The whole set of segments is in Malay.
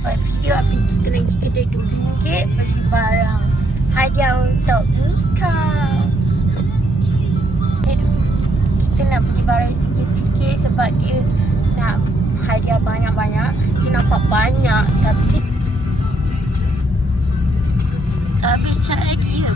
buat video Tapi kita lagi kedai RM2 Beli barang Hadiah untuk Mika Aduh, Kita nak beli barang sikit-sikit Sebab dia nak hadiah banyak-banyak. Kita nampak banyak Tapi Tapi cak lagi ya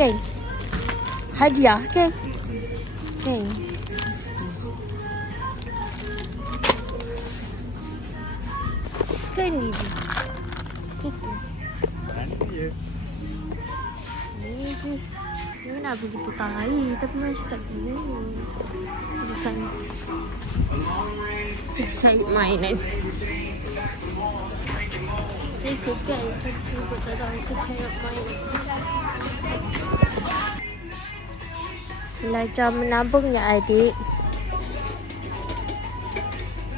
Okay. Hadiah, okay? Okay. Kan ni. Itu. Mana dia? Ni je. Saya nak pergi petang air tapi macam tak guna. Urusan saya mainan. Saya suka itu sebab tak ada aku kayak main. Belajar menabung ya adik.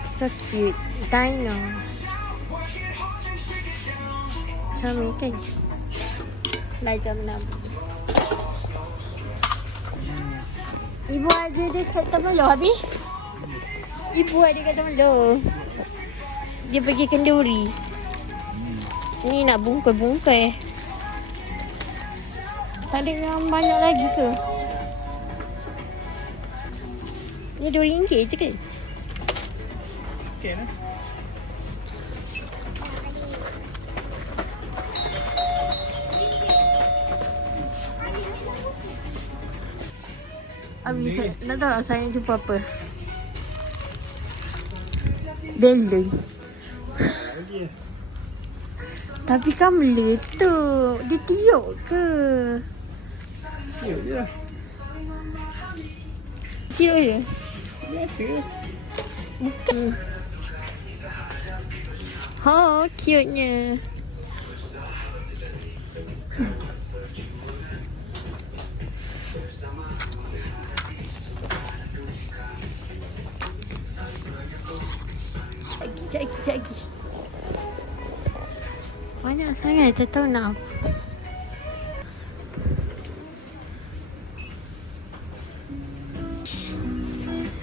So cute. Dino. Sama kan? Belajar menabung. Ibu ada dia kat Temelur habis. Ibu ada kat Temelur. Dia pergi kenduri. Ni nak bungkus-bungkus. Tak ada yang banyak lagi ke? Ni RM2 je ke? Okey lah. Habis nak tahu saya jumpa apa? Ya. Tapi kan meletup. Dia tiup ke? Ya je lah. Tiup je? Biasa lah. Bukan. Oh, cute-nya. Sekejap lagi. Banyak sangat, tak tahu nak apa.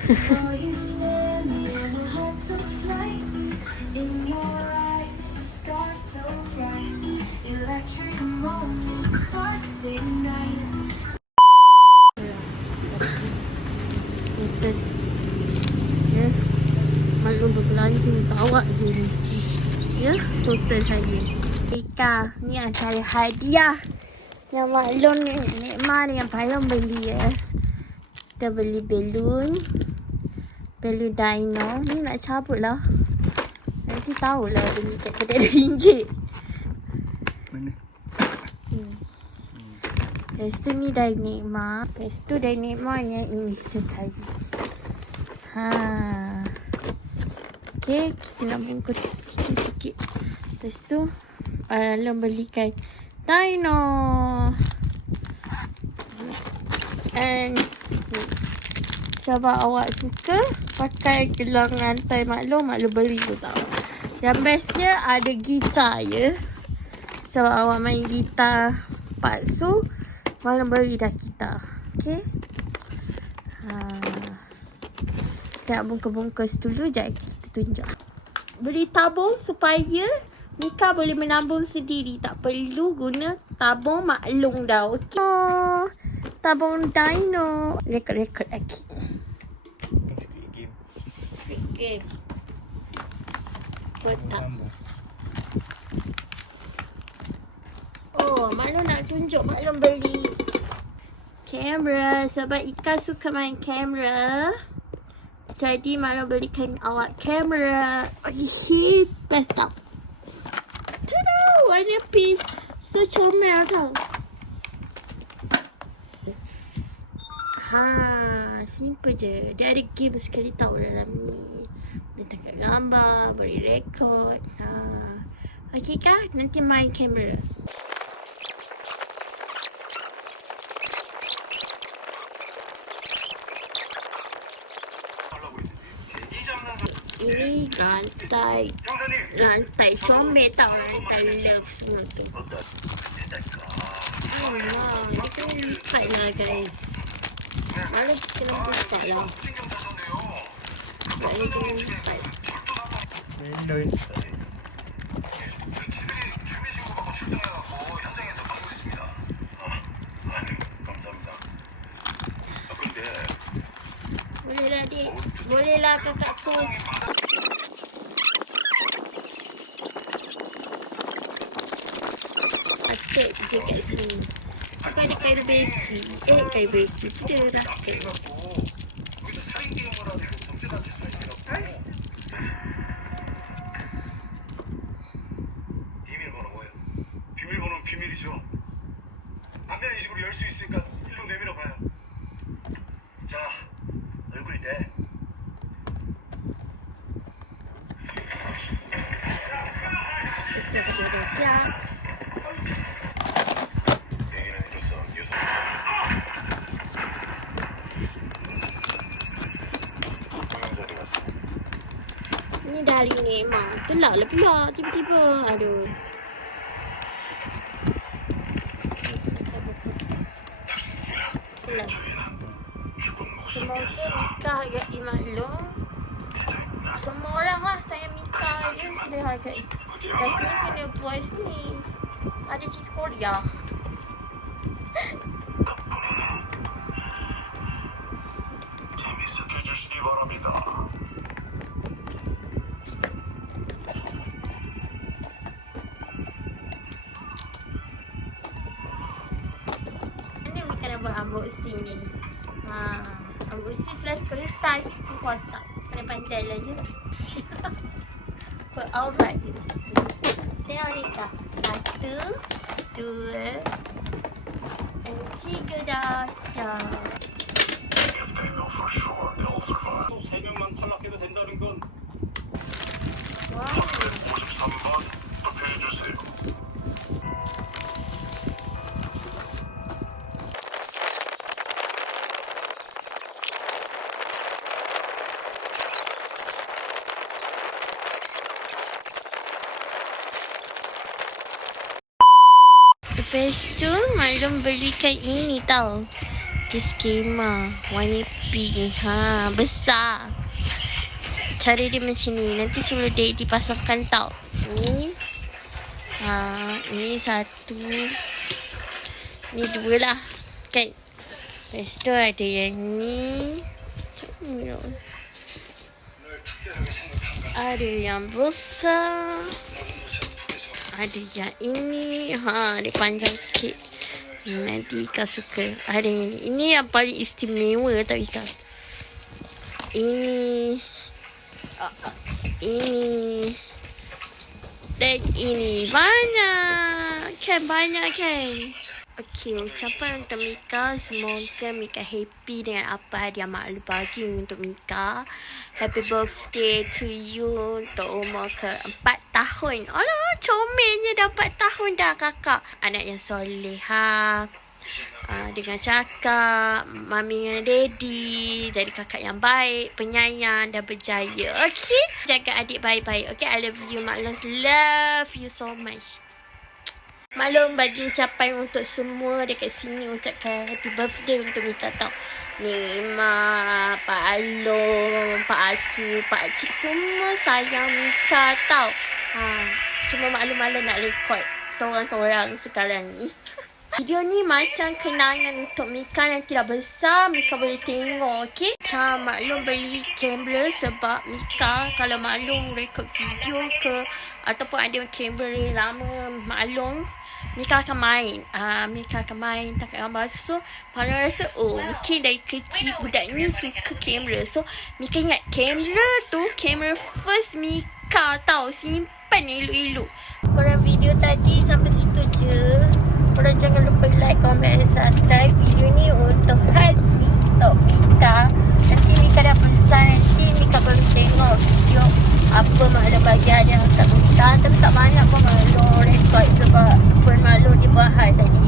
Saw awak je ni. Ya, total saya. Ika, ni antara hadiah yang maklum ni Nek Ma dengan Payung beli ya. Kita beli belon. Belon dino. Ni nak cabut lah. Nanti tahulah beli kat kedai RM2. Mana? Lepas tu ni dari Nikma. Lepas tu dari Nikma yang ini sekali. Ha. Okay, kita nak bungkus sikit-sikit. Lepas tu, Alam belikan Dino. And sebab awak suka pakai gelang rantai maklum, maklum beli tu tau. Yang bestnya ada gitar ya. Sebab awak main gitar palsu, malam beri dah kita. Okay? Ha. Kita nak bungkus-bungkus dulu Sekejap kita tunjuk. Beli tabung supaya Mika boleh menabung sendiri. Tak perlu guna tabung maklum dah. Okay? Oh, tabung dino. Rekod-rekod lagi. Sikit game. Okay. Kotak. Oh, Maklum nak tunjuk Maklum beli kamera sebab Ika suka main kamera. Jadi Maklum belikan awak kamera. Ih, best tau. Tada, warna pink. So comel tau. Ha, simple je. Dia ada game sekali tau dalam ni. Boleh tangkap gambar, boleh rekod. Ha. Okey kah? Nanti main kamera. Hindi, gantay. Gantay. Chombe, tao. Gantay loves na to. Oh, wow. Ito yung fight guys. Alam ko lang po sa lang. Ito yung fight. Ito yung. 이제 이제가 있습니다. 빨리 갈베이에 갈베이키 뿌려라. 비밀번호는 비밀이죠. 반면 이 식으로 열 수 있으니까 일로 내밀어 봐요. 자, 얼굴이 돼. Ni dari ni emang. Pelak lah pelak tiba-tiba. Aduh. Kelas. Semoga nikah agak maklum. Semua orang lah saya minta dia sudah agak Rasanya kena voice ni Ada cerita Korea Buat unboxing ni. Ha, Unboxing selalu kertas tu kotak. Kena pandai lah ya. Buat alright. Gitu Tengok ni kak. Satu Dua Dan tiga dah siap. If Lepas tu Maklum belikan ini tau. Dia skema Warna pink. Ha, Besar. Cara dia macam ni. Nanti sebelum dia dipasangkan tau. Ni ha, Ni satu. Ni dua lah. Kan? Lepas tu ada yang ni. Macam ni. Ada yang besar ada yang ini ha dia panjang sikit. Nanti Ika suka ada yang ini. Ini yang paling istimewa tau Ika ini ah, ah, ini. Dan ini banyak. Kan banyak kan Okey, ucapan untuk Mika. Semoga Mika happy dengan apa hadiah Mak Lu bagi untuk Mika. Happy birthday to you Untuk umur ke 4 tahun. Alah, comelnya dah 4 tahun dah kakak. Anak yang soleha uh, Dengan cakap Mami dengan daddy Jadi kakak yang baik Penyayang dan berjaya. Okey Jaga adik baik-baik. Okey, I love you Mak. Love you so much Maklum bagi ucapan untuk semua dekat sini ucapkan happy birthday untuk Mika tau. Ni Mak, Pak Along, Pak Asu, Pak Cik semua sayang Mika tau. Ha, cuma maklum-maklum nak record seorang-seorang sekarang ni. Video ni macam kenangan untuk Mika nanti dah besar Mika boleh tengok okey. Macam maklum beli kamera sebab Mika kalau maklum rekod video ke ataupun ada kamera lama maklum Mika akan main. Ah uh, Mika akan main tak gambar so Pada rasa oh mungkin dari kecil budak ni suka kamera. So Mika ingat kamera tu kamera first Mika tau simpan elok-elok. Korang video tadi sampai situ je. Korang jangan lupa like, comment and subscribe video ni untuk Hazmi untuk Mika. Nanti Mika dah besar nanti Mika baru tengok video apa maklum bagi hadiah kat Mika. Tapi tak banyak pun maklum record sebab phone maklum dia bahar tadi.